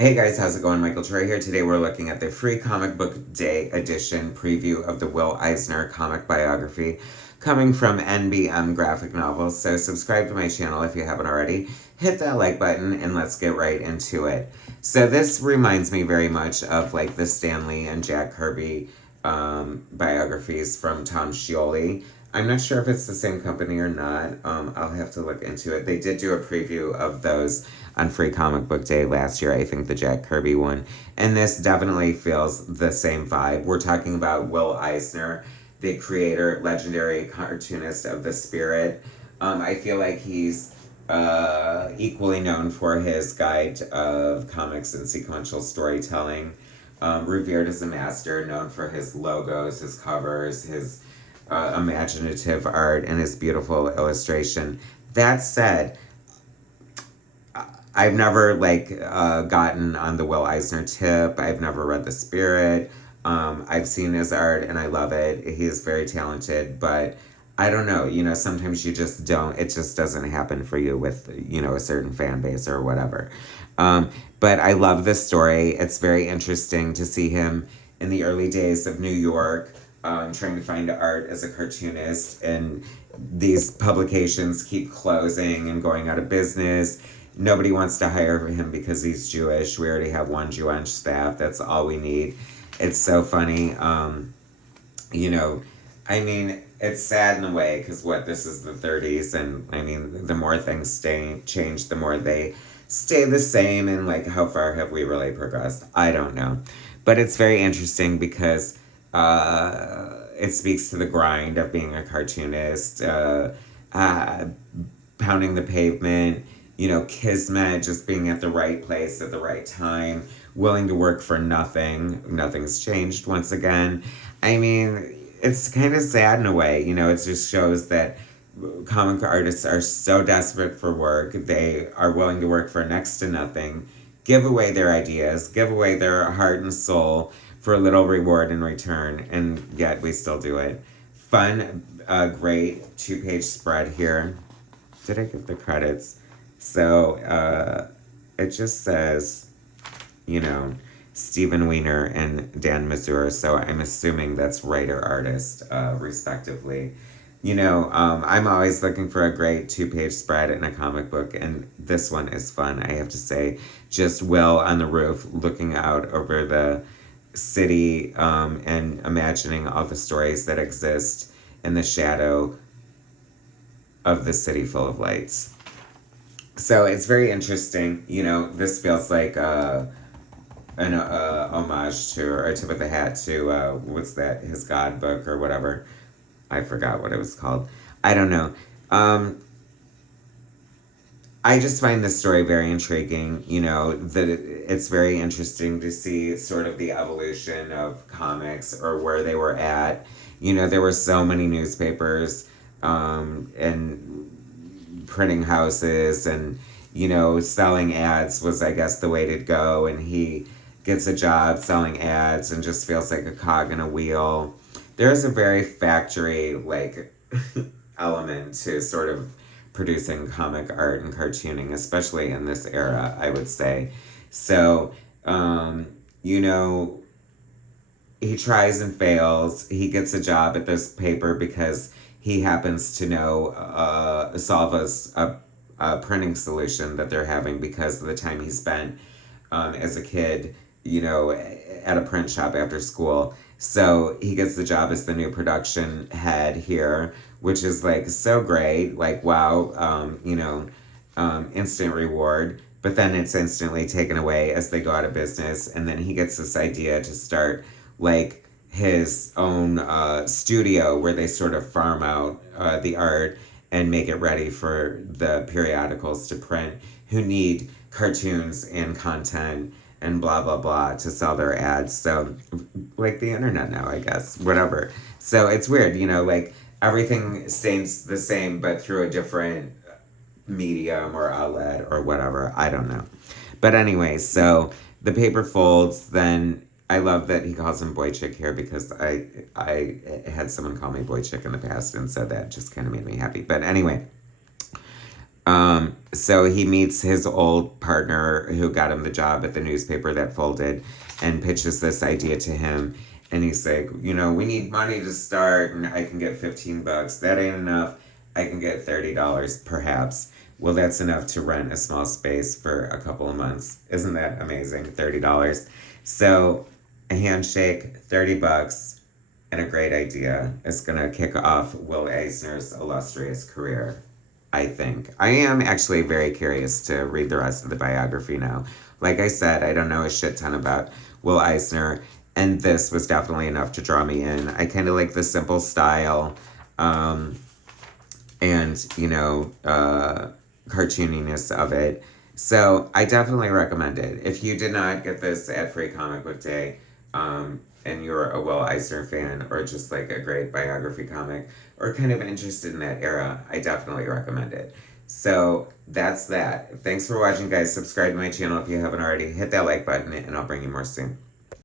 Hey guys, how's it going? Michael Troy here. Today we're looking at the free comic book day edition preview of the Will Eisner comic biography coming from NBM Graphic Novels. So subscribe to my channel if you haven't already. Hit that like button and let's get right into it. So this reminds me very much of like the Stanley and Jack Kirby biographies from Tom Scioli. I'm not sure if it's the same company or not. I'll have to look into it. They did do a preview of those on Free Comic Book Day last year, I think the Jack Kirby one. And this definitely feels the same vibe. We're talking about Will Eisner, the creator, legendary cartoonist of The Spirit. I feel like he's equally known for his guide of comics and sequential storytelling. Revered as a master, known for his logos, his covers, his imaginative art, and his beautiful illustration. That said, I've never gotten on the Will Eisner tip. I've never read The Spirit. I've seen his art and I love it. He is very talented, but I don't know. Sometimes you just don't. It just doesn't happen for you with a certain fan base or whatever. But I love this story. It's very interesting to see him in the early days of New York, trying to find art as a cartoonist, and these publications keep closing and going out of business. Nobody wants to hire him because he's Jewish. We already have one Jew on staff. That's all we need. It's so funny. It's sad in a way because this is the 30s, and the more things change, the more they stay the same, and how far have we really progressed? I don't know. But it's very interesting because it speaks to the grind of being a cartoonist, pounding the pavement, kismet, just being at the right place at the right time, willing to work for nothing. Nothing's changed once again. It's kind of sad in a way. It just shows that comic artists are so desperate for work. They are willing to work for next to nothing, give away their ideas, give away their heart and soul for a little reward in return, and yet we still do it. Fun, great 2-page spread here. Did I give the credits? So it just says, Stephen Weiner and Dan Mazur. So I'm assuming that's writer-artist, respectively. I'm always looking for a great 2-page spread in a comic book, and this one is fun, I have to say. Just Will on the roof looking out over the city, and imagining all the stories that exist in the shadow of the city full of lights. So it's very interesting. This feels like an homage to, or a tip of the hat to, what's that, his God book or whatever. I forgot what it was called. I don't know. I just find this story very intriguing. That it's very interesting to see sort of the evolution of comics, or where they were at. There were so many newspapers, and printing houses, and selling ads was, I guess, the way to go, and he gets a job selling ads and just feels like a cog in a wheel. There's a very factory element to sort of producing comic art and cartooning, especially in this era, I would say. So he tries and fails. He gets a job at this paper because he happens to know solve a printing solution that they're having because of the time he spent as a kid, at a print shop after school. So he gets the job as the new production head here, which is so great. Wow, instant reward. But then it's instantly taken away as they go out of business. And then he gets this idea to start his own studio where they sort of farm out the art and make it ready for the periodicals to print, who need cartoons and content and blah, blah, blah to sell their ads. So, the internet now, I guess, whatever. So it's weird, everything stays the same, but through a different medium or outlet or whatever. I don't know. But anyway, so the paper folds. Then I love that he calls him Boy Chick here, because I had someone call me Boy Chick in the past, and so that just kind of made me happy. But anyway, So he meets his old partner who got him the job at the newspaper that folded and pitches this idea to him. And he's like, you know, we need money to start, and I can get $15. That ain't enough. I can get $30 perhaps. Well, that's enough to rent a small space for a couple of months. Isn't that amazing? $30. So a handshake, $30, and a great idea is going to kick off Will Eisner's illustrious career. I think. I am actually very curious to read the rest of the biography now. Like I said, I don't know a shit ton about Will Eisner, and this was definitely enough to draw me in. I kind of like the simple style, and, you know, cartooniness of it. So I definitely recommend it. If you did not get this at Free Comic Book Day, and you're a Will Eisner fan or just like a great biography comic or kind of interested in that era, I definitely recommend it. So that's that. Thanks for watching, guys. Subscribe to my channel if you haven't already. Hit that like button and I'll bring you more soon.